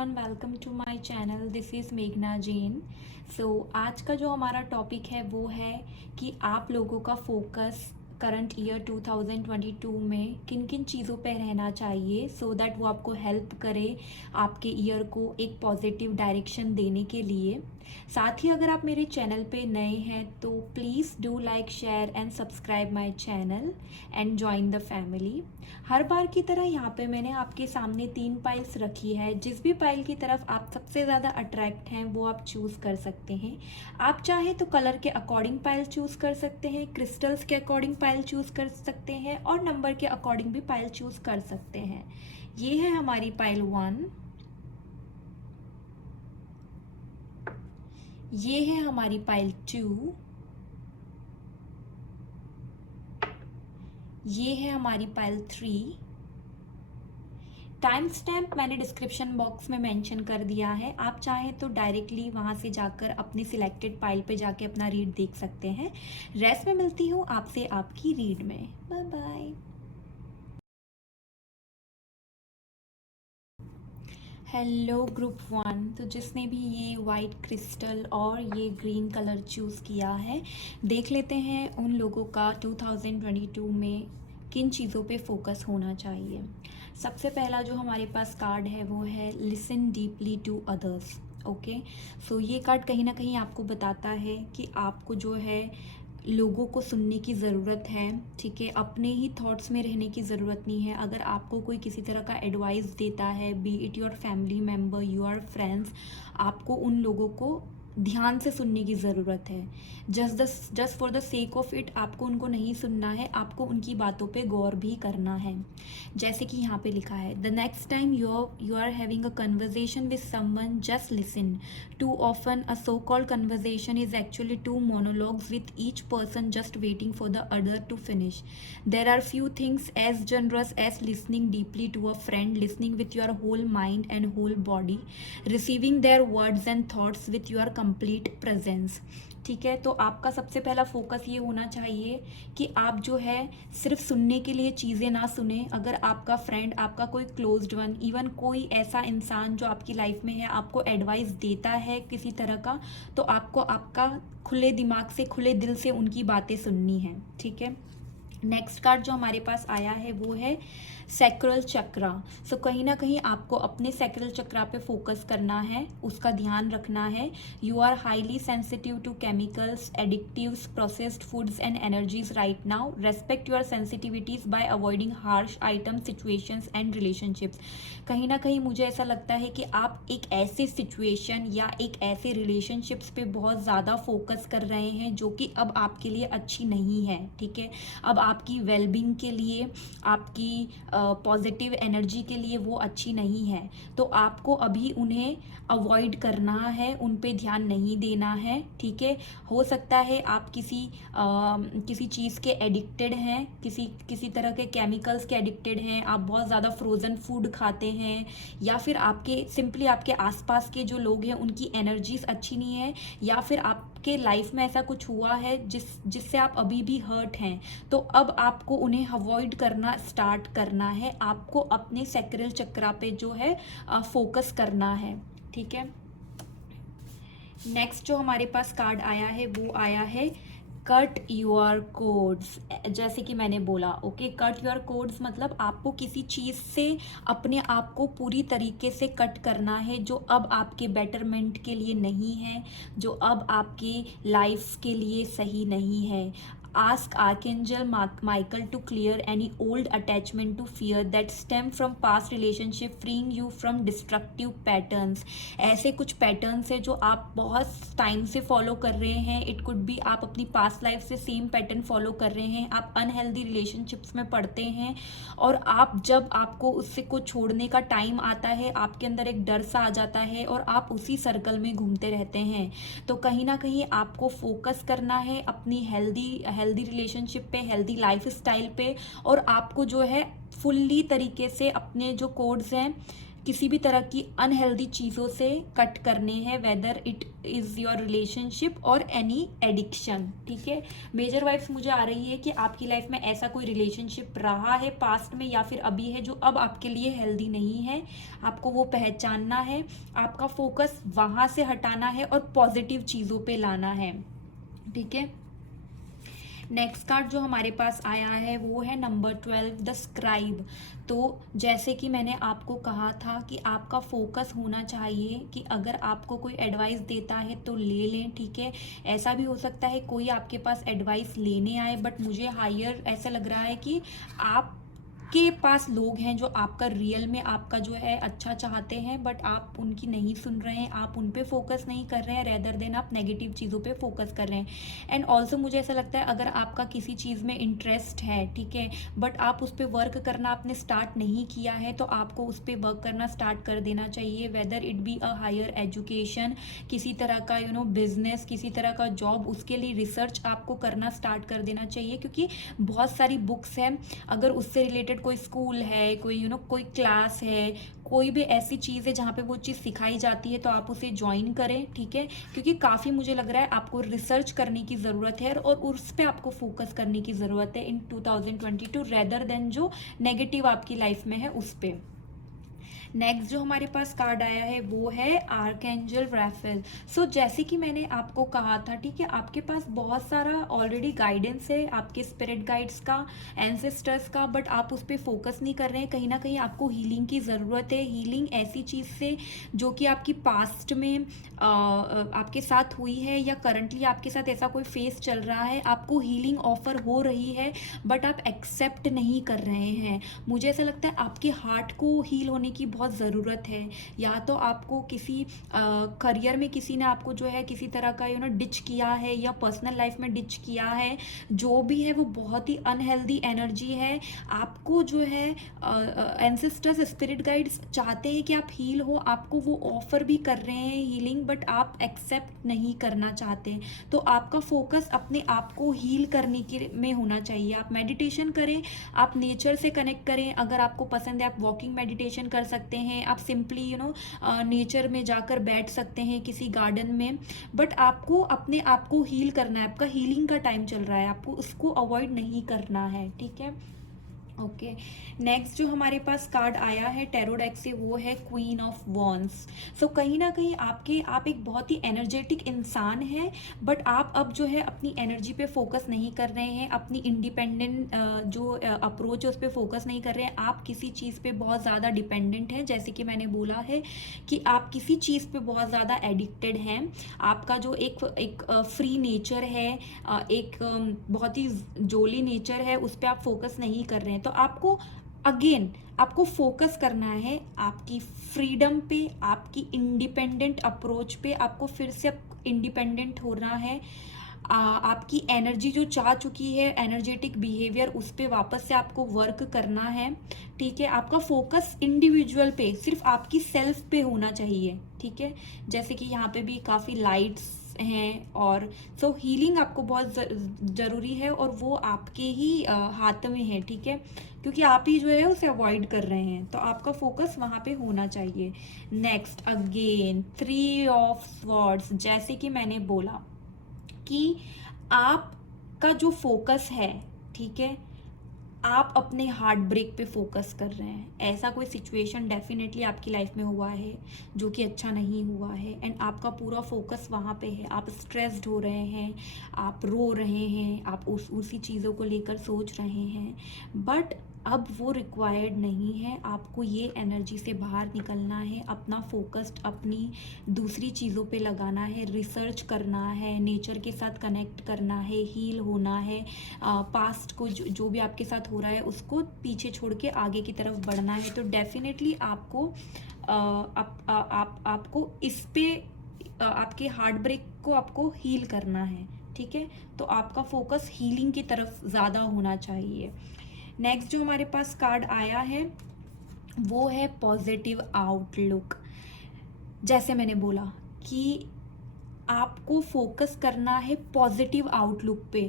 Everyone, welcome to my channel. This is मेघना जैन। आज का जो हमारा टॉपिक है वो है कि आप लोगों का फोकस करंट ईयर 2022 में किन किन चीज़ों पे रहना चाहिए सो दैट वो आपको हेल्प करे आपके ईयर को एक पॉजिटिव डायरेक्शन देने के लिए। साथ ही अगर आप मेरे चैनल पे नए हैं तो please do like, share and subscribe my channel and join the family. हर बार की तरह यहाँ पे मैंने आपके सामने 3 पाइल्स रखी है। जिस भी पाइल की तरफ आप सबसे ज़्यादा अट्रैक्ट हैं वो आप चूज़ कर सकते हैं। आप चाहे तो कलर के अकॉर्डिंग पाइल चूज़ कर सकते हैं, क्रिस्टल्स के अकॉर्डिंग पाइल चूज़ कर सकते हैं और नंबर के अकॉर्डिंग भी पाइल चूज़ कर सकते हैं। ये है हमारी पाइल 1, ये है हमारी पाइल 2, ये है हमारी पाइल 3। टाइम स्टैम्प मैंने डिस्क्रिप्शन बॉक्स में मेंशन कर दिया है, आप चाहें तो डायरेक्टली वहां से जाकर अपनी सिलेक्टेड पाइल पे जाके अपना रीड देख सकते हैं। रेस्ट में मिलती हूँ आपसे आपकी रीड में। Bye bye. Hello group 1। तो जिसने भी ये वाइट क्रिस्टल और ये ग्रीन कलर चूज़ किया है, देख लेते हैं उन लोगों का 2022 में किन चीज़ों पे फोकस होना चाहिए। सबसे पहला जो हमारे पास कार्ड है वो है listen deeply to others. Okay, so ये कार्ड कहीं ना कहीं आपको बताता है कि आपको जो है लोगों को सुनने की ज़रूरत है। ठीक है, अपने ही थॉट्स में रहने की ज़रूरत नहीं है। अगर आपको कोई किसी तरह का एडवाइस देता है, B it your family member, your friends, आपको उन लोगों को ध्यान से सुनने की ज़रूरत है। Just for the sake of it आपको उनको नहीं सुनना है, आपको उनकी बातों पे गौर भी करना है। जैसे कि यहाँ पे लिखा है, the next time you are having a conversation with someone, just listen. Too often a so called conversation is actually two monologues with each person just waiting for the other to finish. There are few things as generous as listening deeply to a friend, listening with your whole mind and whole body, receiving their words and thoughts with your complete presence. ठीक है, तो आपका सबसे पहला focus ये होना चाहिए कि आप जो है सिर्फ सुनने के लिए चीज़ें ना सुने। अगर आपका फ्रेंड, आपका कोई क्लोज्ड वन, इवन कोई ऐसा इंसान जो आपकी लाइफ में है आपको एडवाइस देता है किसी तरह का, तो आपको आपका खुले दिमाग से, खुले दिल से उनकी बातें सुननी है। ठीक है, नेक्स्ट कार्ड जो हमारे पास आया है वो है सैक्रल चक्रा। सो कहीं ना कहीं आपको अपने सैक्रल चक्रा पे फोकस करना है, उसका ध्यान रखना है। You are highly sensitive to chemicals, additives, processed foods and energies right now. Respect your sensitivities by avoiding harsh item, situations and relationships. कहीं ना कहीं मुझे ऐसा लगता है कि आप एक ऐसे सिचुएशन या एक ऐसे रिलेशनशिप्स पे बहुत ज़्यादा फोकस कर रहे हैं जो कि अब आपके लिए अच्छी नहीं है। ठीक है, अब आपकी वेलबींग के लिए, आपकी पॉजिटिव एनर्जी के लिए वो अच्छी नहीं है। तो आपको अभी उन्हें अवॉइड करना है, उन पे ध्यान नहीं देना है। ठीक है, हो सकता है आप किसी चीज़ के एडिक्टेड हैं, किसी तरह के केमिकल्स के एडिक्टेड हैं, आप बहुत ज़्यादा फ्रोज़न फूड खाते हैं, या फिर सिंपली आपके आसपास के जो लोग हैं उनकी एनर्जीज अच्छी नहीं है, या फिर आपके लाइफ में ऐसा कुछ हुआ है जिससे आप अभी भी हर्ट हैं। तो अब आपको उन्हें अवॉइड करना स्टार्ट करना है, आपको अपने सैक्रल चक्रा पे जो है फोकस करना है। ठीक है, नेक्स्ट जो हमारे पास कार्ड आया है वो आया है कट योर कोड्स। जैसे कि मैंने बोला, ओके, कट योर कोड्स मतलब आपको किसी चीज़ से अपने आप को पूरी तरीके से कट करना है जो अब आपके बेटरमेंट के लिए नहीं है, जो अब आपकी लाइफ के लिए सही नहीं है। Ask Archangel Michael to clear any old attachment to fear that stem from past relationship, freeing you from destructive patterns. ऐसे कुछ पैटर्न्स है जो आप बहुत टाइम से फॉलो कर रहे हैं। इट कुड बी आप अपनी पास्ट लाइफ से सेम पैटर्न फॉलो कर रहे हैं, आप अनहेल्दी रिलेशनशिप्स में पड़ते हैं, और जब आपको उससे को छोड़ने का टाइम आता है आपके अंदर एक डर सा आ जाता है और आप उसी सर्कल में घूमते रहते हैं। तो कहीं ना कहीं आपको फोकस करना है अपनी हेल्दी रिलेशनशिप पे, हेल्दी लाइफ स्टाइल पे, और आपको जो है फुल्ली तरीके से अपने जो कोड्स हैं किसी भी तरह की अनहेल्दी चीज़ों से कट करने हैं, whether it is your relationship और एनी एडिक्शन, ठीक है। मेजर वाइब्स मुझे आ रही है कि आपकी लाइफ में ऐसा कोई रिलेशनशिप रहा है पास्ट में या फिर अभी है जो अब आपके लिए हेल्दी नहीं है। आपको वो पहचानना है, आपका फोकस वहाँ से हटाना है और पॉजिटिव चीज़ों पे लाना है, ठीक है। नेक्स्ट कार्ड जो हमारे पास आया है वो है नंबर 12, द स्क्राइब। तो जैसे कि मैंने आपको कहा था कि आपका फोकस होना चाहिए कि अगर आपको कोई एडवाइस देता है तो ले लें, ठीक है। ऐसा भी हो सकता है कोई आपके पास एडवाइस लेने आए, बट मुझे हायर ऐसा लग रहा है कि आप के पास लोग हैं जो आपका रियल में आपका जो है अच्छा चाहते हैं, बट आप उनकी नहीं सुन रहे हैं, आप उन पे फोकस नहीं कर रहे हैं, रेदर देन आप नेगेटिव चीज़ों पे फोकस कर रहे हैं। एंड ऑल्सो मुझे ऐसा लगता है अगर आपका किसी चीज़ में इंटरेस्ट है, ठीक है, बट आप उस पर वर्क करना आपने स्टार्ट नहीं किया है, तो आपको उस पर वर्क करना स्टार्ट कर देना चाहिए। Whether it be a higher education, किसी तरह का बिजनेस, किसी तरह का जॉब, उसके लिए रिसर्च आपको करना स्टार्ट कर देना चाहिए, क्योंकि बहुत सारी बुक्स हैं, अगर उससे रिलेटेड कोई स्कूल है, कोई कोई क्लास है, कोई भी ऐसी चीज़ है जहाँ पे वो चीज़ सिखाई जाती है, तो आप उसे ज्वाइन करें, ठीक है। क्योंकि काफ़ी मुझे लग रहा है आपको रिसर्च करने की ज़रूरत है और उस पर आपको फोकस करने की ज़रूरत है इन 2022, रेदर देन जो नेगेटिव आपकी लाइफ में है उस पर। नेक्स्ट जो हमारे पास कार्ड आया है वो है आर्कएंजल राफेल। सो जैसे कि मैंने आपको कहा था, ठीक है, आपके पास बहुत सारा ऑलरेडी गाइडेंस है आपके स्पिरिट गाइड्स का, एंसेस्टर्स का, बट आप उस पर फोकस नहीं कर रहे हैं। कहीं ना कहीं आपको हीलिंग की ज़रूरत है। हीलिंग ऐसी चीज़ से जो कि आपकी पास्ट में आपके साथ हुई है या करंटली आपके साथ ऐसा कोई फेस चल रहा है, आपको हीलिंग ऑफर हो रही है, बट आप एक्सेप्ट नहीं कर रहे हैं। मुझे ऐसा लगता है आपके हार्ट को हील होने की बहुत ज़रूरत है। या तो आपको किसी करियर में किसी ने आपको जो है किसी तरह का डिच किया है, या पर्सनल लाइफ में डिच किया है, जो भी है वो बहुत ही अनहेल्दी एनर्जी है। आपको जो है एंसेस्टर्स, स्पिरिट गाइड्स चाहते हैं कि आप हील हो, आपको वो ऑफर भी कर रहे हैं हीलिंग, बट आप एक्सेप्ट नहीं करना चाहते। तो आपका फोकस अपने आप को हील करने के में होना चाहिए। आप मेडिटेशन करें, आप नेचर से कनेक्ट करें, अगर आपको पसंद है आप वॉकिंग मेडिटेशन कर सकते हैं, आप सिंपली नेचर में जाकर बैठ सकते हैं किसी गार्डन में, बट आपको अपने आप को हील करना है। आपका हीलिंग का टाइम चल रहा है, आपको उसको अवॉइड नहीं करना है, ठीक है। ओके, नेक्स्ट जो हमारे पास कार्ड आया है टैरो डेक से वो है क्वीन ऑफ वॉन्ड्स। सो कहीं ना कहीं आप एक बहुत ही एनर्जेटिक इंसान हैं, बट आप अब जो है अपनी एनर्जी पे फोकस नहीं कर रहे हैं, अपनी इंडिपेंडेंट जो अप्रोच है उस पर फोकस नहीं कर रहे हैं। आप किसी चीज़ पे बहुत ज़्यादा डिपेंडेंट हैं, जैसे कि मैंने बोला है कि आप किसी चीज़ पे बहुत ज़्यादा एडिक्टेड हैं। आपका जो एक फ्री नेचर है, एक बहुत ही जोली नेचर है, उस पर आप फोकस नहीं कर रहे हैं। तो आपको आपको फोकस करना है आपकी फ्रीडम पे, आपकी इंडिपेंडेंट अप्रोच पे। आपको फिर से इंडिपेंडेंट होना है। आपकी एनर्जी जो चाह चुकी है, एनर्जेटिक बिहेवियर, उस पे वापस से आपको वर्क करना है, ठीक है। आपका फोकस इंडिविजुअल पे, सिर्फ आपकी सेल्फ पे होना चाहिए, ठीक है। जैसे कि यहाँ पे भी काफ़ी लाइट्स हैं, और सो हीलिंग आपको बहुत ज़रूरी है, और वो आपके ही हाथ में है, ठीक है, क्योंकि आप ही जो है उसे अवॉइड कर रहे हैं। तो आपका फोकस वहाँ पे होना चाहिए। Next again 3 of swords. जैसे कि मैंने बोला कि आपका जो फोकस है, ठीक है, आप अपने हार्ट ब्रेक पे फोकस कर रहे हैं। ऐसा कोई सिचुएशन डेफिनेटली आपकी लाइफ में हुआ है जो कि अच्छा नहीं हुआ है, एंड आपका पूरा फोकस वहाँ पे है। आप स्ट्रेस्ड हो रहे हैं, आप रो रहे हैं, आप उसी चीज़ों को लेकर सोच रहे हैं, बट अब वो रिक्वायर्ड नहीं है। आपको ये एनर्जी से बाहर निकलना है, अपना फोकस्ड अपनी दूसरी चीज़ों पे लगाना है, रिसर्च करना है, नेचर के साथ कनेक्ट करना है, हील होना है। पास्ट को जो भी आपके साथ हो रहा है उसको पीछे छोड़ के आगे की तरफ बढ़ना है। तो डेफिनेटली आपको आपको इस पे आपके हार्ट ब्रेक को आपको हील करना है, ठीक है। तो आपका फोकस हीलिंग की तरफ ज़्यादा होना चाहिए। नेक्स्ट जो हमारे पास कार्ड आया है वो है पॉजिटिव आउटलुक। जैसे मैंने बोला कि आपको फोकस करना है पॉजिटिव आउटलुक पे।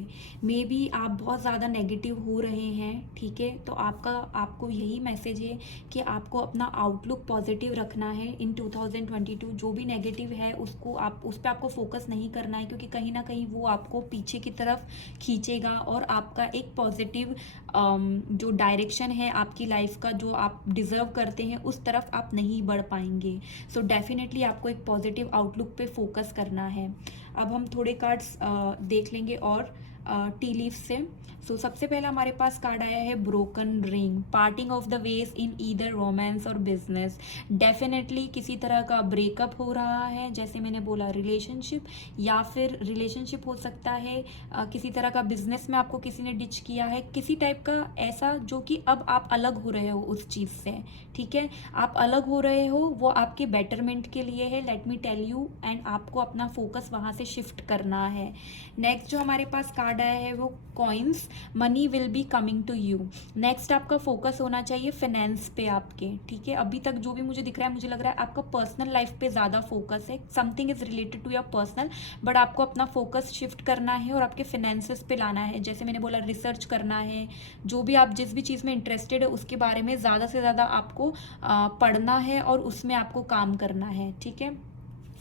मे बी आप बहुत ज़्यादा नेगेटिव हो रहे हैं, ठीक है, तो आपको यही मैसेज है कि आपको अपना आउटलुक पॉजिटिव रखना है इन 2022। जो भी नेगेटिव है उस पर आपको फोकस नहीं करना है, क्योंकि कहीं ना कहीं वो आपको पीछे की तरफ खींचेगा और आपका एक पॉजिटिव जो डायरेक्शन है आपकी लाइफ का, जो आप डिज़र्व करते हैं, उस तरफ आप नहीं बढ़ पाएंगे। सो डेफिनेटली आपको एक पॉजिटिव आउटलुक पे फोकस करना है। अब हम थोड़े कार्ड्स देख लेंगे और टी लीफ से। सो सबसे पहला हमारे पास कार्ड आया है broken ring, parting of the ways in either romance और बिजनेस। डेफिनेटली किसी तरह का ब्रेकअप हो रहा है, जैसे मैंने बोला रिलेशनशिप, या फिर रिलेशनशिप हो सकता है किसी तरह का बिजनेस में आपको किसी ने डिच किया है, किसी टाइप का ऐसा जो कि अब आप अलग हो रहे हो उस चीज़ से, ठीक है। आप अलग हो रहे हो, वो आपके बेटरमेंट के लिए है, let me tell you, and आपको अपना फोकस वहाँ से शिफ्ट करना है। नेक्स्ट जो हमारे पास कार्ड आया है वो coins, money will be coming to you. Next आपका फोकस होना चाहिए फाइनेंस पे आपके, ठीक है। अभी तक जो भी मुझे दिख रहा है, मुझे लग रहा है आपका पर्सनल लाइफ पे ज़्यादा फोकस है, something is related to your personal, but आपको अपना फोकस शिफ्ट करना है और आपके फाइनेंसेस पे लाना है। जैसे मैंने बोला, रिसर्च करना है, जो भी आप जिस भी चीज़ में इंटरेस्टेड है उसके बारे में ज़्यादा से ज़्यादा आपको पढ़ना है और उसमें आपको काम करना है, ठीक है।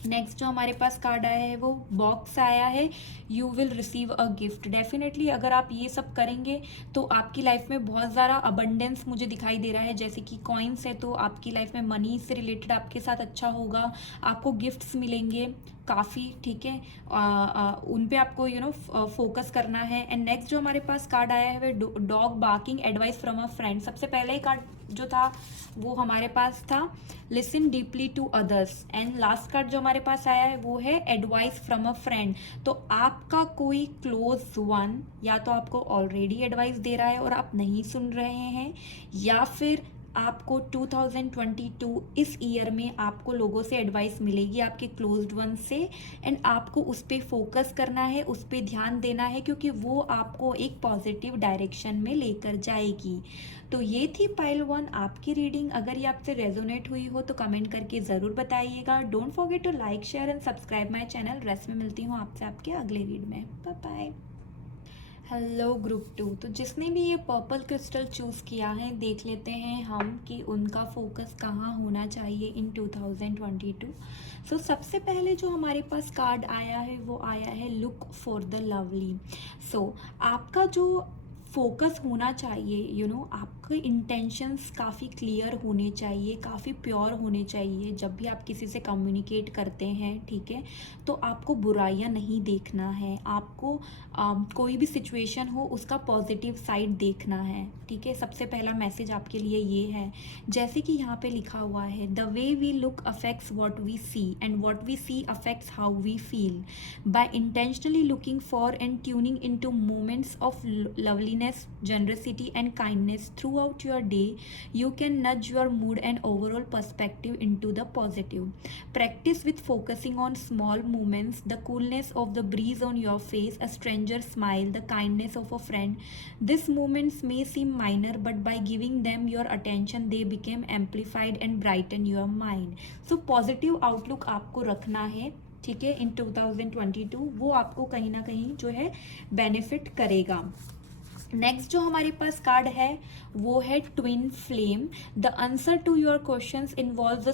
नेक्स्ट जो हमारे पास कार्ड आया है वो बॉक्स आया है, you will receive a gift. Definitely अगर आप ये सब करेंगे तो आपकी लाइफ में बहुत ज़्यादा अबंडेंस मुझे दिखाई दे रहा है। जैसे कि कॉइन्स है तो आपकी लाइफ में मनी से रिलेटेड आपके साथ अच्छा होगा, आपको गिफ्ट्स मिलेंगे काफ़ी, ठीक है। उन पे आपको फोकस करना है। एंड नेक्स्ट जो हमारे पास कार्ड आया है वो dog barking, advice from a friend. सबसे पहले ही कार्ड जो था वो हमारे पास था listen deeply to others, and last card जो हमारे पास आया है वो है एडवाइस फ्रॉम अ फ्रेंड। तो आपका कोई क्लोज वन या तो आपको ऑलरेडी एडवाइस दे रहा है और आप नहीं सुन रहे हैं, या फिर आपको 2022 इस ईयर में आपको लोगों से एडवाइस मिलेगी, आपके क्लोज्ड वन से, एंड आपको उस पर फोकस करना है, उस पर ध्यान देना है, क्योंकि वो आपको एक पॉजिटिव डायरेक्शन में लेकर जाएगी। तो ये थी पाइल 1 आपकी रीडिंग। अगर ये आपसे रेजोनेट हुई हो तो कमेंट करके ज़रूर बताइएगा। Don't forget to like, share and subscribe my channel. Rest में मिलती हूँ आपसे आपके अगले रीड में। Bye bye. हेलो ग्रुप 2, तो जिसने भी ये पर्पल क्रिस्टल चूज़ किया है, देख लेते हैं हम कि उनका फोकस कहाँ होना चाहिए इन 2022। सो सबसे पहले जो हमारे पास कार्ड आया है वो आया है लुक फॉर द लवली। सो आपका जो फोकस होना चाहिए, आपके इंटेंशंस काफ़ी क्लियर होने चाहिए, काफ़ी प्योर होने चाहिए। जब भी आप किसी से कम्युनिकेट करते हैं, ठीक है, तो आपको बुराइयां नहीं देखना है, आपको कोई भी सिचुएशन हो उसका पॉजिटिव साइड देखना है, ठीक है। सबसे पहला मैसेज आपके लिए ये है, जैसे कि यहाँ पे लिखा हुआ है, the way we look affects what we see and what we see affects how we feel. By intentionally looking for and tuning into moments of loveliness, generosity and kindness throughout your day, you can nudge your mood and overall perspective into the positive. Practice with focusing on small moments, the coolness of the breeze on your face, a stranger's smile, the kindness of a friend. These moments may seem minor, but by giving them your attention they become amplified and brighten your mind. So positive outlook आपको रखना है, ठीक है, इन 2022। वो आपको कहीं ना कहीं जो है बेनिफिट करेगा। नेक्स्ट जो हमारे पास कार्ड है वो है twin flame, the answer to your questions involves a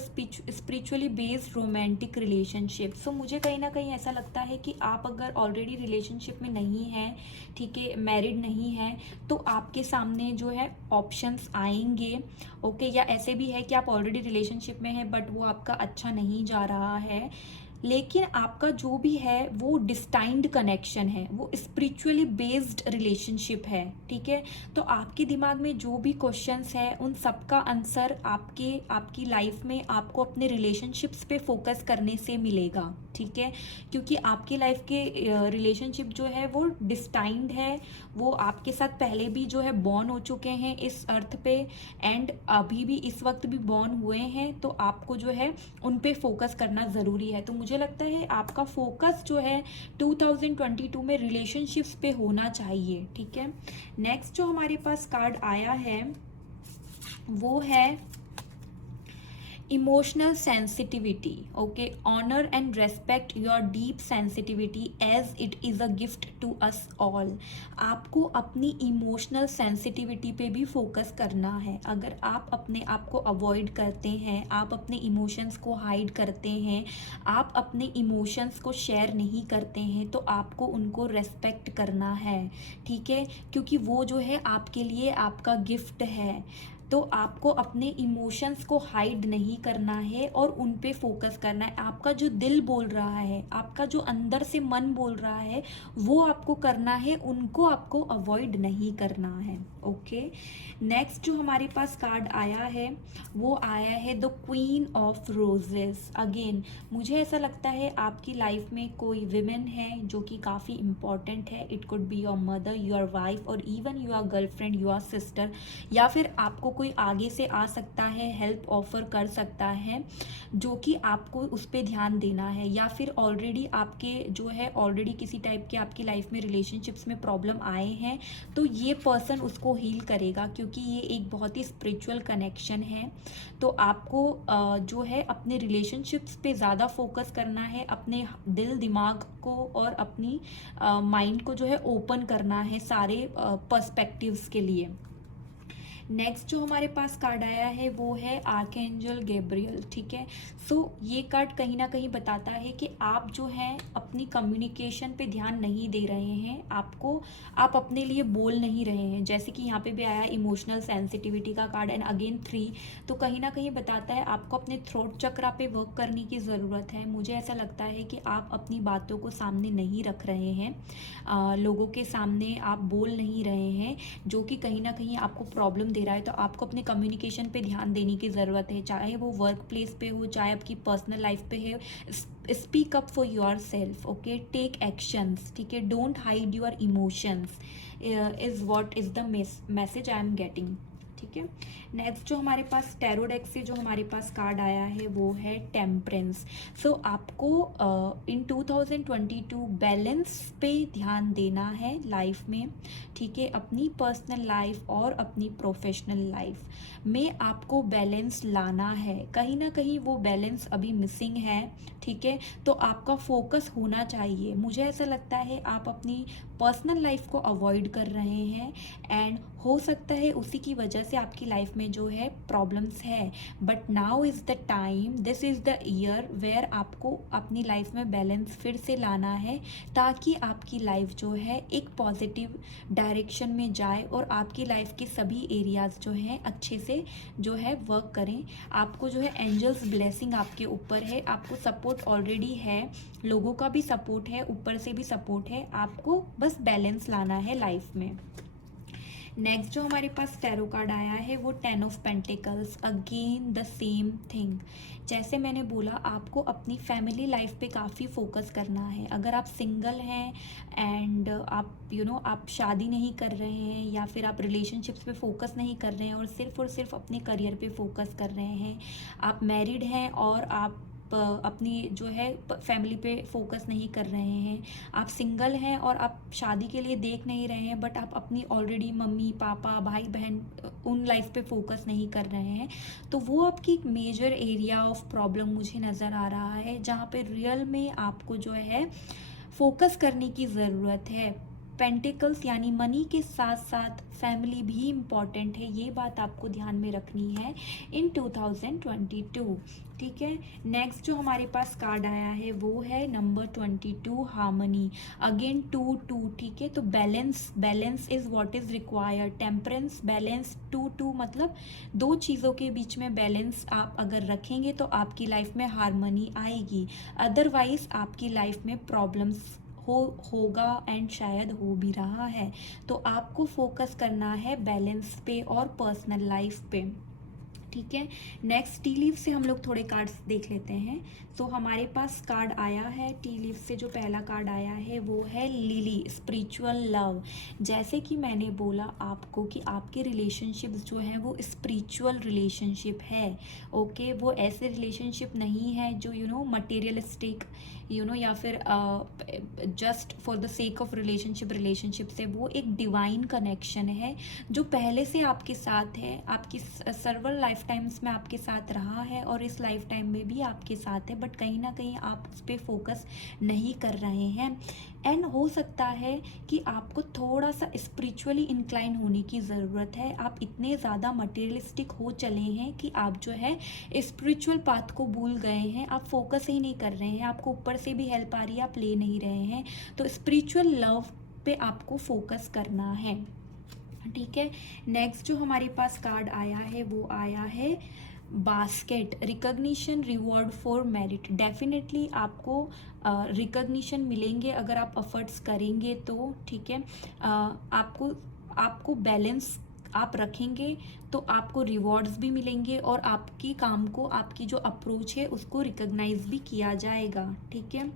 spiritually based romantic relationship. So मुझे कहीं ना कहीं ऐसा लगता है कि आप अगर ऑलरेडी रिलेशनशिप में नहीं हैं, ठीक है, मैरिड नहीं है, तो आपके सामने जो है ऑप्शंस आएंगे, ओके। या ऐसे भी है कि आप ऑलरेडी रिलेशनशिप में हैं बट वो आपका अच्छा नहीं जा रहा है, लेकिन आपका जो भी है वो डिस्टाइंड कनेक्शन है, वो स्पिरिचुअली बेस्ड रिलेशनशिप है, ठीक है। तो आपके दिमाग में जो भी क्वेश्चंस है उन सबका आंसर आपकी लाइफ में आपको अपने रिलेशनशिप्स पे फोकस करने से मिलेगा, ठीक है। क्योंकि आपकी लाइफ के रिलेशनशिप जो है वो डिस्टाइंड है, वो आपके साथ पहले भी जो है बॉर्न हो चुके हैं इस अर्थ पे, एंड अभी भी इस वक्त भी बॉर्न हुए हैं, तो आपको जो है उन पे फोकस करना ज़रूरी है। तो मुझे लगता है आपका फोकस जो है 2022 में रिलेशनशिप्स पे होना चाहिए, ठीक है। नेक्स्ट जो हमारे पास कार्ड आया है वो है emotional sensitivity, okay, honour and respect your deep sensitivity as it is a gift to us all. आपको अपनी इमोशनल सेंसिटिविटी पे भी फोकस करना है। अगर आप अपने आप को अवॉइड करते हैं, आप अपने इमोशंस को हाइड करते हैं, आप अपने इमोशंस को शेयर नहीं करते हैं, तो आपको उनको रेस्पेक्ट करना है, ठीक है, क्योंकि वो जो है आपके लिए आपका गिफ्ट है। तो आपको अपने इमोशंस को हाइड नहीं करना है और उन पे फोकस करना है। आपका जो दिल बोल रहा है, आपका जो अंदर से मन बोल रहा है, वो आपको करना है, उनको आपको अवॉइड नहीं करना है। ओके, नेक्स्ट जो हमारे पास कार्ड आया है वो आया है the queen of roses. Again मुझे ऐसा लगता है आपकी लाइफ में कोई विमेन है जो कि काफ़ी इम्पॉर्टेंट है। It could be your mother, your wife, और even your girlfriend, your sister, या फिर आपको कोई आगे से आ सकता है, हेल्प ऑफर कर सकता है, जो कि आपको उस पर ध्यान देना है। या फिर ऑलरेडी आपके जो है ऑलरेडी किसी टाइप के आपकी लाइफ में रिलेशनशिप्स में प्रॉब्लम आए हैं, तो ये पर्सन उसको हील करेगा, क्योंकि ये एक बहुत ही स्पिरिचुअल कनेक्शन है। तो आपको जो है अपने रिलेशनशिप्स पे ज़्यादा फोकस करना है, अपने दिल दिमाग को और अपनी माइंड को जो है ओपन करना है सारे पर्सपेक्टिव्स के लिए। नेक्स्ट जो हमारे पास कार्ड आया है वो है आर्कएंजल गैब्रियल, ठीक है। सो ये कार्ड कहीं ना कहीं बताता है कि आप जो है अपनी कम्युनिकेशन पे ध्यान नहीं दे रहे हैं, आप अपने लिए बोल नहीं रहे हैं। जैसे कि यहाँ पे भी आया इमोशनल सेंसिटिविटी का कार्ड एंड अगेन 3, तो कहीं ना कहीं बताता है आपको अपने थ्रोट चक्रा पे वर्क करने की ज़रूरत है। मुझे ऐसा लगता है कि आप अपनी बातों को सामने नहीं रख रहे हैं, लोगों के सामने आप बोल नहीं रहे हैं, जो कि कहीं ना कहीं आपको प्रॉब्लम दे रहा है। तो आपको अपने कम्युनिकेशन पे ध्यान देने की ज़रूरत है, चाहे वो वर्क प्लेस पे हो, चाहे आपकी पर्सनल लाइफ पे है। Speak up for yourself, okay, take actions, ठीक है, don't hide your emotions is what is the message I am getting, ठीक है। नेक्स्ट जो हमारे पास टैरो डेक से जो हमारे पास कार्ड आया है वो है टेम्परेंस। सो आपको इन 2022 बैलेंस पे ध्यान देना है लाइफ में, ठीक है। अपनी पर्सनल लाइफ और अपनी प्रोफेशनल लाइफ में आपको बैलेंस लाना है। कहीं ना कहीं वो बैलेंस अभी मिसिंग है, ठीक है। तो आपका फोकस होना चाहिए। मुझे ऐसा लगता है आप अपनी पर्सनल लाइफ को अवॉइड कर रहे हैं एंड हो सकता है उसी की वजह से आपकी लाइफ में जो है प्रॉब्लम्स है। But now is the time, this is the year where आपको अपनी लाइफ में बैलेंस फिर से लाना है, ताकि आपकी लाइफ जो है एक पॉजिटिव डायरेक्शन में जाए और आपकी लाइफ के सभी एरियाज जो हैं अच्छे से जो है वर्क करें। आपको जो है एंजल्स ब्लेसिंग आपके ऊपर है, आपको सपोर्ट ऑलरेडी है, लोगों का भी सपोर्ट है, ऊपर से भी सपोर्ट है, आपको बस बैलेंस लाना है लाइफ में। नेक्स्ट जो हमारे पास टैरो कार्ड आया है वो 10 of pentacles. Again the same thing, जैसे मैंने बोला आपको अपनी फैमिली लाइफ पे काफ़ी फोकस करना है। अगर आप सिंगल हैं एंड आप आप शादी नहीं कर रहे हैं, या फिर आप रिलेशनशिप्स पे फोकस नहीं कर रहे हैं और सिर्फ अपने करियर पे फोकस कर रहे हैं, आप मैरिड हैं और आप अपनी जो है फैमिली पे फोकस नहीं कर रहे हैं, आप सिंगल हैं और आप शादी के लिए देख नहीं रहे हैं, बट आप अपनी ऑलरेडी मम्मी पापा भाई बहन उन लाइफ पे फोकस नहीं कर रहे हैं, तो वो आपकी एक मेजर एरिया ऑफ प्रॉब्लम मुझे नज़र आ रहा है, जहाँ पे रियल में आपको जो है फोकस करने की ज़रूरत है। पेंटिकल्स यानी मनी के साथ साथ फैमिली भी इम्पॉर्टेंट है, ये बात आपको ध्यान में रखनी है इन 2022, ठीक है। नेक्स्ट जो हमारे पास कार्ड आया है वो है नंबर 22, हार्मनी। अगेन 2 ठीक है। तो balance is what is required. Temperance, balance, 2 मतलब दो चीज़ों के बीच में बैलेंस आप अगर रखेंगे तो आपकी लाइफ में हार्मनी आएगी, अदरवाइज आपकी लाइफ में प्रॉब्लम्स होगा एंड शायद हो भी रहा है। तो आपको फोकस करना है बैलेंस पे और पर्सनल लाइफ पे, ठीक है। नेक्स्ट टी लीफ से हम लोग थोड़े कार्ड्स देख लेते हैं। तो हमारे पास कार्ड आया है टी लीफ से, जो पहला कार्ड आया है वो है लिली, स्पिरिचुअल लव। जैसे कि मैंने बोला आपको कि आपके रिलेशनशिप्स जो हैं वो स्पिरिचुअल रिलेशनशिप है, ओके। वो ऐसे रिलेशनशिप नहीं है जो मटेरियलिस्टिक या फिर just for the sake of relationship से। वो एक डिवाइन कनेक्शन है जो पहले से आपके साथ है, आपकी सर्वर लाइफ लाइफ टाइम्स में आपके साथ रहा है और इस लाइफ टाइम में भी आपके साथ है, बट कहीं ना कहीं आप उस पर फोकस नहीं कर रहे हैं। एंड हो सकता है कि आपको थोड़ा सा स्पिरिचुअली इंक्लाइन होने की ज़रूरत है। आप इतने ज़्यादा मटेरियलिस्टिक हो चले हैं कि आप जो है स्पिरिचुअल पाथ को भूल गए हैं, आप फोकस ही नहीं कर रहे हैं, आपको ऊपर से भी हेल्प आ रही है, आप ले नहीं रहे हैं। तो स्पिरिचुअल लव पे आपको फोकस करना है, ठीक है। नेक्स्ट जो हमारे पास कार्ड आया है वो आया है basket, recognition reward for merit. Definitely आपको रिकॉग्निशन मिलेंगे अगर आप एफर्ट्स करेंगे तो, ठीक है। आपको बैलेंस आप रखेंगे तो आपको रिवॉर्ड्स भी मिलेंगे और आपकी काम को, आपकी जो अप्रोच है उसको रिकॉग्नाइज भी किया जाएगा, ठीक है।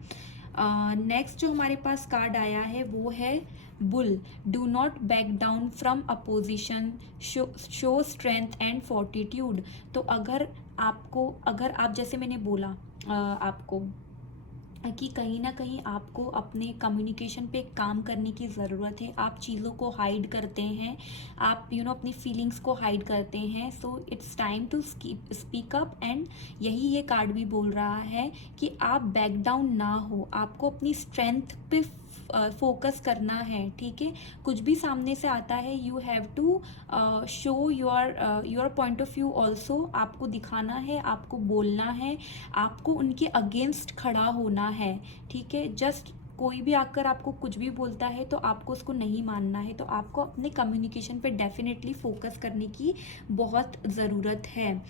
नेक्स्ट जो हमारे पास कार्ड आया है वो है bull, do not back down from opposition, show strength and fortitude. तो अगर आप जैसे मैंने बोला आपको कि कहीं ना कहीं आपको अपने कम्युनिकेशन पे काम करने की ज़रूरत है। आप चीज़ों को हाइड करते हैं, आप अपनी फीलिंग्स को हाइड करते हैं। So it's time to speak up, and यही ये कार्ड भी बोल रहा है कि आप बैक डाउन ना हो, आपको अपनी स्ट्रेंथ पे फोकस करना है, ठीक है। कुछ भी सामने से आता है, you have to show your point of view also. आपको दिखाना है, आपको बोलना है, आपको उनके अगेंस्ट खड़ा होना है, ठीक है। जस्ट कोई भी आकर आपको कुछ भी बोलता है तो आपको उसको नहीं मानना है। तो आपको अपने कम्युनिकेशन पे डेफिनेटली फोकस करने की बहुत ज़रूरत है।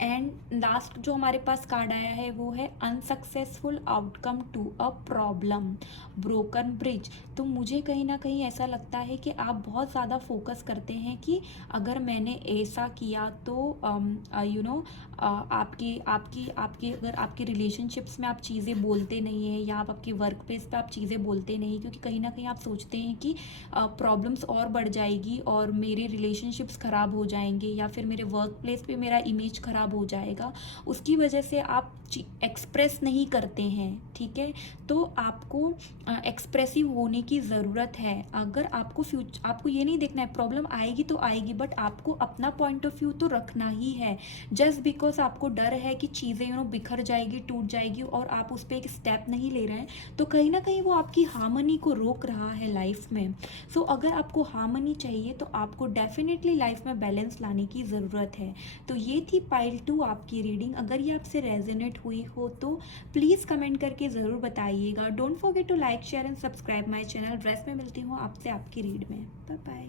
एंड लास्ट जो हमारे पास कार्ड आया है वो है unsuccessful outcome to a problem, broken bridge. तो मुझे कहीं ना कहीं ऐसा लगता है कि आप बहुत ज़्यादा फोकस करते हैं कि अगर मैंने ऐसा किया तो आपकी अगर आपके रिलेशनशिप्स में आप चीज़ें बोलते नहीं हैं, या आप आपके वर्क प्लेस पे आप चीज़ें बोलते नहीं, क्योंकि कहीं ना कहीं आप सोचते हैं कि प्रॉब्लम्स और बढ़ जाएगी और मेरे रिलेशनशिप्स ख़राब हो जाएंगे, या फिर मेरे वर्क प्लेस पे मेरा इमेज ख़राब हो जाएगा। उसकी वजह से आप एक्सप्रेस नहीं करते हैं, ठीक है। तो आपको एक्सप्रेसिव होने की ज़रूरत है। अगर आपको ये नहीं देखना है, प्रॉब्लम आएगी तो आएगी, बट आपको अपना पॉइंट ऑफ व्यू तो रखना ही है। जस्ट बिकॉज आपको डर है कि चीज़ें बिखर जाएगी, टूट जाएगी, और आप उस पर एक स्टेप नहीं ले रहे हैं, तो कहीं ना कहीं वो आपकी हार्मनी को रोक रहा है लाइफ में। सो अगर आपको हार्मनी चाहिए तो आपको डेफिनेटली लाइफ में बैलेंस लाने की ज़रूरत है। तो ये थी पाइल 2 आपकी रीडिंग। अगर ये आपसे रेजोनेट हुई हो तो प्लीज़ कमेंट करके ज़रूर बताइएगा। Don't forget to like, share and subscribe my channel. Rest में मिलती हूँ आपसे आपकी रीड में। Bye bye.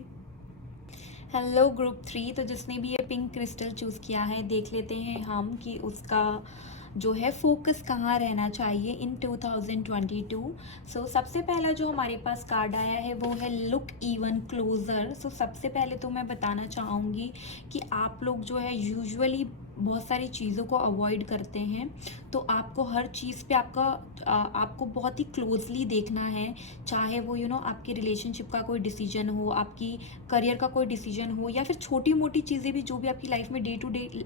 Hello group 3। तो जिसने भी ये पिंक क्रिस्टल चूज़ किया है, देख लेते हैं हम कि उसका जो है फोकस कहाँ रहना चाहिए इन 2022। सो सबसे पहला जो हमारे पास कार्ड आया है वो है लुक इवन क्लोज़र। सो सबसे पहले तो मैं बताना चाहूँगी कि आप लोग जो है यूजुअली बहुत सारी चीज़ों को अवॉइड करते हैं, तो आपको हर चीज़ पे आपको बहुत ही क्लोजली देखना है। चाहे वो आपके रिलेशनशिप का कोई डिसीजन हो, आपकी करियर का कोई डिसीजन हो, या फिर छोटी मोटी चीज़ें भी जो भी आपकी लाइफ में डे टू डे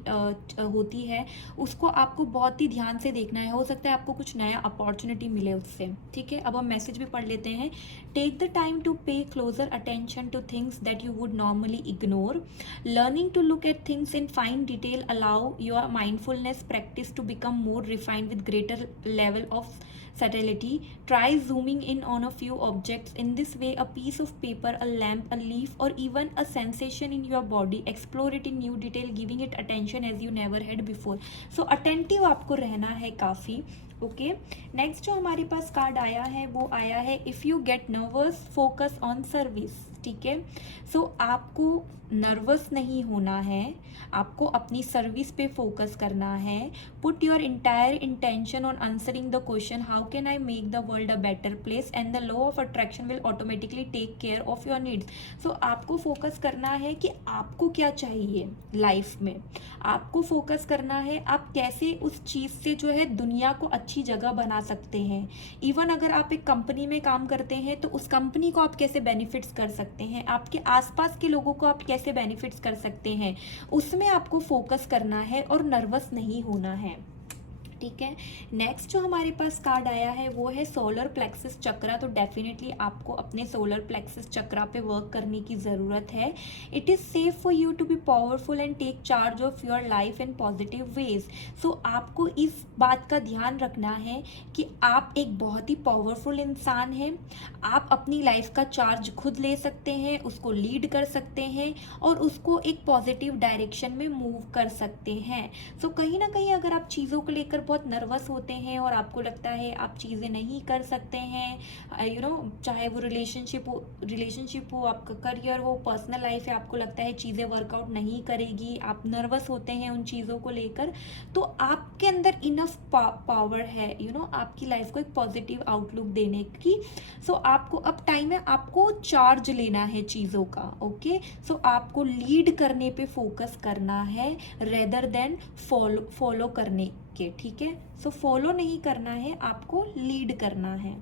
होती है, उसको आपको बहुत ही ध्यान से देखना है। हो सकता है आपको कुछ नया अपॉर्चुनिटी मिले उससे, ठीक है। अब हम मैसेज भी पढ़ लेते हैं। Take the time to pay closer attention to things that you would normally ignore, learning to look at things in fine detail allow your mindfulness practice to become more refined with greater level of subtlety. Try zooming in on a few objects. In this way, a piece of paper, a lamp, a leaf, or even a sensation in your body, explore it in new detail, giving it attention as you never had before. So attentive आपको रहना है काफ़ी, okay. Next जो हमारे पास card आया है वो आया है if you get nervous focus on service, ठीक है। सो आपको नर्वस नहीं होना है, आपको अपनी सर्विस पे फोकस करना है। Put your entire intention on answering the question how can I make the world a better place, and the law of attraction will automatically take care of your needs. So आपको focus करना है कि आपको क्या चाहिए life में, आपको focus करना है आप कैसे उस चीज़ से जो है दुनिया को अच्छी जगह बना सकते हैं। इवन अगर आप एक कंपनी में काम करते हैं तो उस कंपनी को आप कैसे बेनिफिट्स कर सकते हैं, आपके आसपास के लोगों को आप कैसे बेनिफिट्स कर सकते हैं, उसमें आपको फोकस करना है और नर्वस नहीं होना है, ठीक है। नेक्स्ट जो हमारे पास कार्ड आया है वो है सोलर प्लेक्सस चक्रा। तो डेफिनेटली आपको अपने सोलर प्लेक्सस चक्रा पे वर्क करने की ज़रूरत है। It is safe for you to be powerful and take charge of your life in positive ways. So आपको इस बात का ध्यान रखना है कि आप एक बहुत ही पावरफुल इंसान हैं। आप अपनी लाइफ का चार्ज खुद ले सकते हैं, उसको लीड कर सकते हैं और उसको एक पॉजिटिव डायरेक्शन में मूव कर सकते हैं। सो कहीं ना कहीं अगर आप चीज़ों को लेकर बहुत नर्वस होते हैं और आपको लगता है आप चीज़ें नहीं कर सकते हैं, चाहे वो रिलेशनशिप हो, आपका करियर हो, पर्सनल लाइफ है, आपको लगता है चीज़ें वर्कआउट नहीं करेगी, आप नर्वस होते हैं उन चीज़ों को लेकर, तो आपके अंदर इनफ पावर है आपकी लाइफ को एक पॉजिटिव आउटलुक देने की। सो आपको अब टाइम है, आपको चार्ज लेना है चीज़ों का। ओके, सो आपको लीड करने पे फोकस करना है रेदर देन फॉलो करने के। ठीक है, सो फॉलो नहीं करना है, आपको लीड करना है।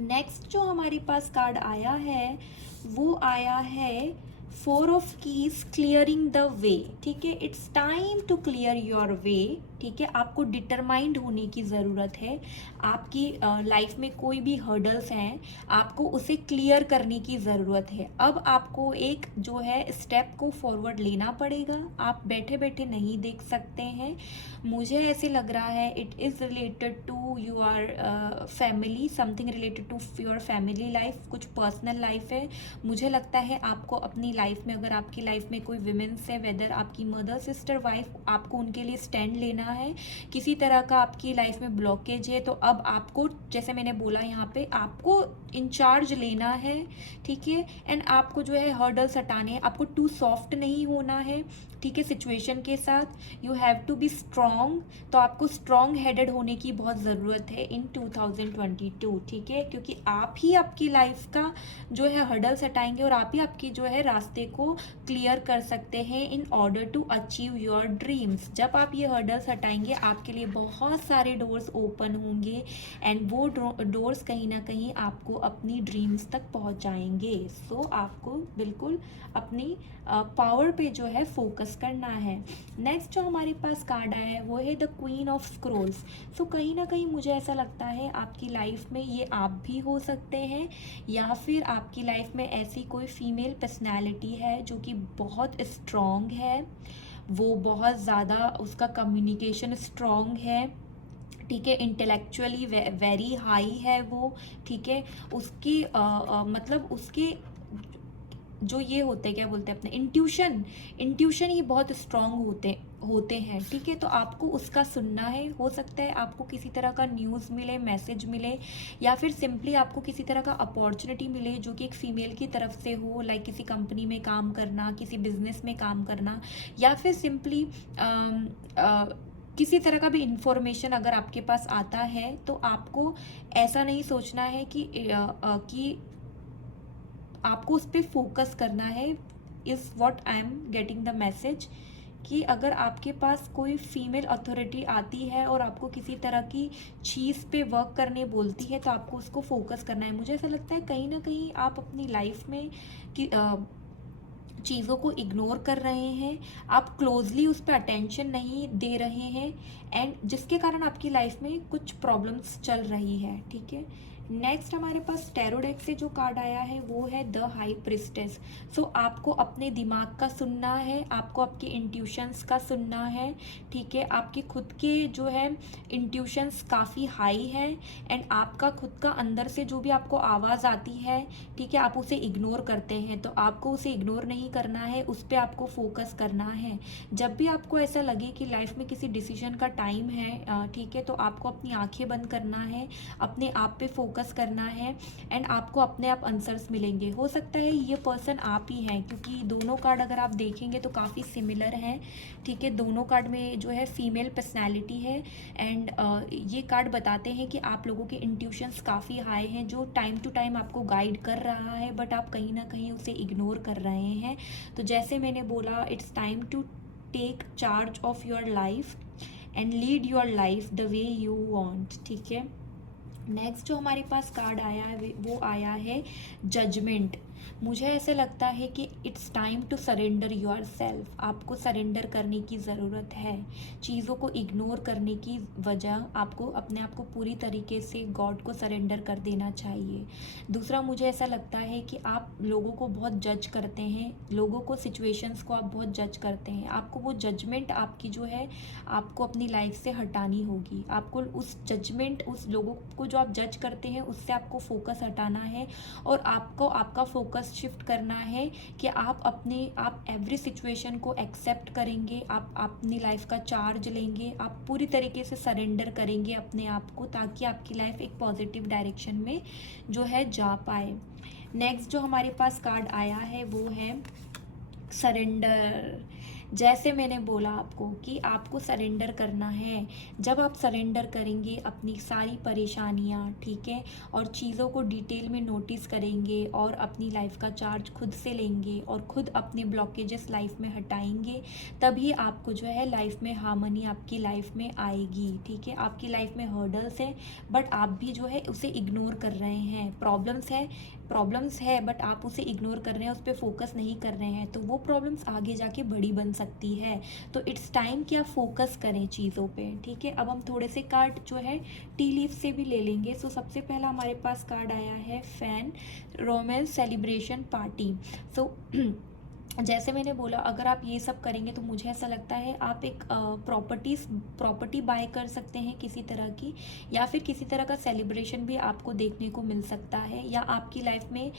नेक्स्ट जो हमारे पास कार्ड आया है वो आया है 4 of keys, clearing the way. ठीक है, it's time to clear your way. ठीक है, आपको डिटरमाइंड होने की ज़रूरत है। आपकी लाइफ में कोई भी हर्डल्स हैं, आपको उसे क्लियर करने की ज़रूरत है। अब आपको एक जो है स्टेप को फॉरवर्ड लेना पड़ेगा। आप बैठे बैठे नहीं देख सकते हैं। मुझे ऐसे लग रहा है it is related to your family, something related to your family life, कुछ पर्सनल लाइफ है। मुझे लगता है आपको अपनी लाइफ में, अगर आपकी लाइफ में कोई विमेंस है, वेदर आपकी मदर, सिस्टर, वाइफ, आपको उनके लिए स्टैंड लेना है। किसी तरह का आपकी लाइफ में ब्लॉकेज है तो अब आपको, जैसे मैंने बोला यहाँ पे, आपको इंचार्ज लेना है। ठीक है, एंड आपको जो है हर्डल्स हटाने हैं, आपको टू सॉफ्ट नहीं होना है। ठीक है, सिचुएशन के साथ you have to be strong. तो आपको स्ट्रॉन्ग हेडेड होने की बहुत ज़रूरत है इन 2022। ठीक है, क्योंकि आप ही आपकी लाइफ का जो है हर्डल्स हटाएंगे और आप ही आपकी जो है रास्ते को क्लियर कर सकते हैं in order to achieve your dreams. जब आप ये हर्डल्स हटाएंगे आपके लिए बहुत सारे डोर्स ओपन होंगे एंड वो डोर्स कहीं ना कहीं आपको अपनी ड्रीम्स तक पहुंचाएंगे। सो आपको बिल्कुल अपनी पावर पे जो है फोकस करना है। नेक्स्ट जो हमारे पास कार्ड आया है वो है द क्वीन ऑफ स्क्रोल्स। सो कहीं ना कहीं मुझे ऐसा लगता है आपकी लाइफ में ये आप भी हो सकते हैं, या फिर आपकी लाइफ में ऐसी कोई फीमेल पर्सनैलिटी है जो कि बहुत स्ट्रॉन्ग है, वो बहुत ज़्यादा, उसका कम्युनिकेशन स्ट्रॉन्ग है। ठीक है, इंटेलेक्चुअली वेरी हाई है वो। ठीक है, उसकी मतलब उसके जो ये होते हैं, क्या बोलते हैं, अपने इंट्यूशन ये बहुत स्ट्रांग होते हैं। ठीक है, तो आपको उसका सुनना है। हो सकता है आपको किसी तरह का न्यूज़ मिले, मैसेज मिले, या फिर सिंपली आपको किसी तरह का अपॉर्चुनिटी मिले जो कि एक फ़ीमेल की तरफ से हो, लाइक किसी कंपनी में काम करना, किसी बिजनेस में काम करना, या फिर सिंपली किसी तरह का भी इंफॉर्मेशन अगर आपके पास आता है तो आपको ऐसा नहीं सोचना है कि आपको उस पर फोकस करना है। Is what I am getting the message, कि अगर आपके पास कोई फीमेल अथॉरिटी आती है और आपको किसी तरह की चीज़ पे वर्क करने बोलती है तो आपको उसको फोकस करना है। मुझे ऐसा लगता है कहीं ना कहीं आप अपनी लाइफ में कि चीज़ों को इग्नोर कर रहे हैं, आप क्लोजली उस पर अटेंशन नहीं दे रहे हैं, एंड जिसके कारण आपकी लाइफ में कुछ प्रॉब्लम्स चल रही है। ठीक है, नेक्स्ट हमारे पास टैरो डेक से जो कार्ड आया है वो है द हाई प्रिस्टेस। सो आपको अपने दिमाग का सुनना है, आपको आपके इंट्यूशंस का सुनना है। ठीक है, आपके खुद के जो है इंट्यूशंस काफ़ी हाई हैं, एंड आपका खुद का अंदर से जो भी आपको आवाज़ आती है, ठीक है, आप उसे इग्नोर करते हैं। तो आपको उसे इग्नोर नहीं करना है, उस पर आपको फोकस करना है। जब भी आपको ऐसा लगे कि लाइफ में किसी डिसीजन का टाइम है, ठीक है, तो आपको अपनी आंखें बंद करना है, अपने आप पे फोकस करना है, एंड आपको अपने आप आंसर्स मिलेंगे। हो सकता है ये पर्सन आप ही हैं, क्योंकि दोनों कार्ड अगर आप देखेंगे तो काफ़ी सिमिलर हैं। ठीक है, दोनों कार्ड में जो है फीमेल पर्सनैलिटी है, एंड ये कार्ड बताते हैं कि आप लोगों के इंट्यूशंस काफ़ी हाई हैं, जो टाइम टू टाइम आपको गाइड कर रहा है, बट आप कहीं ना कहीं उसे इग्नोर कर रहे हैं। तो जैसे मैंने बोला, it's time to take charge of your life and lead your life the way you want. ठीक है, नेक्स्ट जो हमारे पास कार्ड आया है वो आया है जजमेंट। मुझे ऐसे लगता है कि it's time to surrender yourself. आपको सरेंडर करने की ज़रूरत है। चीज़ों को इग्नोर करने की वजह आपको अपने आप को पूरी तरीके से गॉड को सरेंडर कर देना चाहिए। दूसरा, मुझे ऐसा लगता है कि आप लोगों को बहुत जज करते हैं, लोगों को, सिचुएशंस को आप बहुत जज करते हैं। आपको वो जजमेंट आपकी जो है आपको अपनी लाइफ से हटानी होगी। आपको उस जजमेंट, उस लोगों को जो आप जज करते हैं उससे आपको फोकस हटाना है और आपको आपका फोकस शिफ्ट करना है कि आप एवरी सिचुएशन को एक्सेप्ट करेंगे, आप अपनी लाइफ का चार्ज लेंगे, आप पूरी तरीके से सरेंडर करेंगे अपने आप को, ताकि आपकी लाइफ एक पॉजिटिव डायरेक्शन में जो है जा पाए। नेक्स्ट जो हमारे पास कार्ड आया है वो है सरेंडर। जैसे मैंने बोला आपको कि आपको सरेंडर करना है। जब आप सरेंडर करेंगे अपनी सारी परेशानियाँ, ठीक है, और चीज़ों को डिटेल में नोटिस करेंगे और अपनी लाइफ का चार्ज खुद से लेंगे और खुद अपने ब्लॉकेजेस लाइफ में हटाएंगे, तभी आपको जो है लाइफ में हार्मनी आपकी लाइफ में आएगी। ठीक है, आपकी लाइफ में हर्डल्स हैं बट आप भी जो है उसे इग्नोर कर रहे हैं। प्रॉब्लम्स है बट आप उसे इग्नोर कर रहे हैं, उस पर फोकस नहीं कर रहे हैं, तो वो प्रॉब्लम्स आगे जाके बड़ी बन सकती है। तो इट्स टाइम कि आप फोकस करें चीज़ों पे। ठीक है, अब हम थोड़े से कार्ड जो है टी लीफ से भी ले लेंगे। सो सबसे पहला हमारे पास कार्ड आया है फैन, रोमांस, सेलिब्रेशन, पार्टी। सो जैसे मैंने बोला, अगर आप ये सब करेंगे तो मुझे ऐसा लगता है आप एक प्रॉपर्टी बाय कर सकते हैं किसी तरह की, या फिर किसी तरह का सेलिब्रेशन भी आपको देखने को मिल सकता है, या आपकी लाइफ में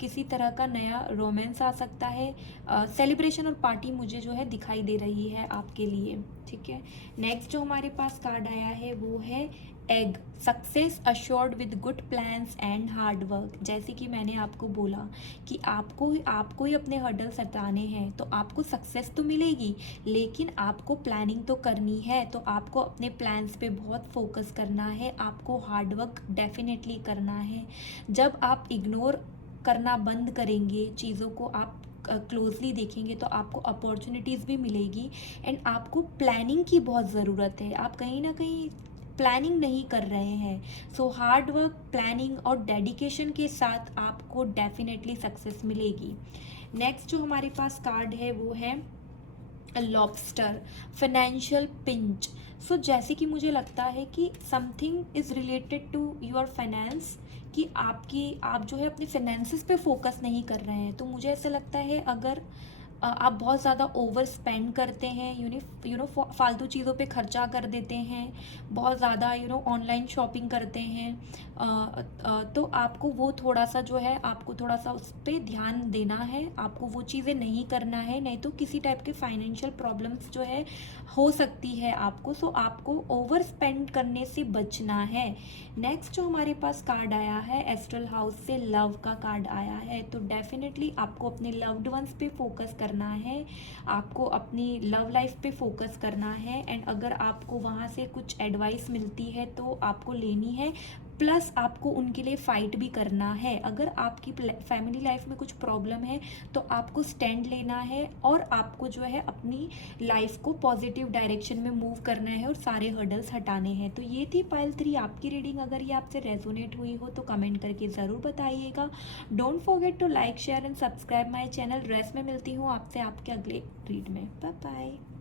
किसी तरह का नया रोमांस आ सकता है। सेलिब्रेशन और पार्टी मुझे जो है दिखाई दे रही है आपके लिए। ठीक है, नेक्स्ट जो हमारे पास कार्ड आया है वो है egg, success assured with good plans and hard work. जैसे कि मैंने आपको बोला कि आपको ही अपने हर्डल्स हटाने हैं, तो आपको सक्सेस तो मिलेगी, लेकिन आपको प्लानिंग तो करनी है। तो आपको अपने प्लान्स पे बहुत फोकस करना है, आपको हार्ड वर्क डेफिनेटली करना है। जब आप इग्नोर करना बंद करेंगे, चीज़ों को आप क्लोजली देखेंगे, तो आपको अपॉर्चुनिटीज़ भी मिलेगी। एंड आपको प्लानिंग की बहुत ज़रूरत है। आप कहीं ना कहीं प्लानिंग नहीं कर रहे हैं। सो हार्ड वर्क, प्लानिंग और डेडिकेशन के साथ आपको डेफिनेटली सक्सेस मिलेगी। नेक्स्ट जो हमारे पास कार्ड है वो है लॉबस्टर, फाइनेंशियल पिंच। सो जैसे कि मुझे लगता है कि something is related to your finance, कि आप जो है अपने फाइनेंसिस पे फोकस नहीं कर रहे हैं। तो मुझे ऐसा लगता है अगर आप बहुत ज़्यादा ओवर स्पेंड करते हैं, फालतू चीज़ों पे खर्चा कर देते हैं, बहुत ज़्यादा ऑनलाइन शॉपिंग करते हैं, तो आपको वो थोड़ा सा जो है आपको थोड़ा सा उस पर ध्यान देना है। आपको वो चीज़ें नहीं करना है, नहीं तो किसी टाइप के फाइनेंशियल प्रॉब्लम्स जो है हो सकती है आपको। सो आपको ओवर स्पेंड करने से बचना है। नेक्स्ट जो हमारे पास कार्ड आया है एस्ट्रल हाउस से लव का कार्ड आया है। तो डेफिनेटली आपको अपने लव्ड वंस पे फोकस करना है, आपको अपनी लव लाइफ पे फोकस करना है। एंड अगर आपको वहाँ से कुछ एडवाइस मिलती है तो आपको लेनी है, प्लस आपको उनके लिए फ़ाइट भी करना है। अगर आपकी फैमिली लाइफ में कुछ प्रॉब्लम है तो आपको स्टैंड लेना है और आपको जो है अपनी लाइफ को पॉजिटिव डायरेक्शन में मूव करना है और सारे हर्डल्स हटाने हैं। तो ये थी पाइल 3 आपकी रीडिंग। अगर ये आपसे रेजोनेट हुई हो तो कमेंट करके ज़रूर बताइएगा। Don't forget to like, share and subscribe my channel. Rest में मिलती हूँ आपसे आपके अगले रीड में। Bye bye.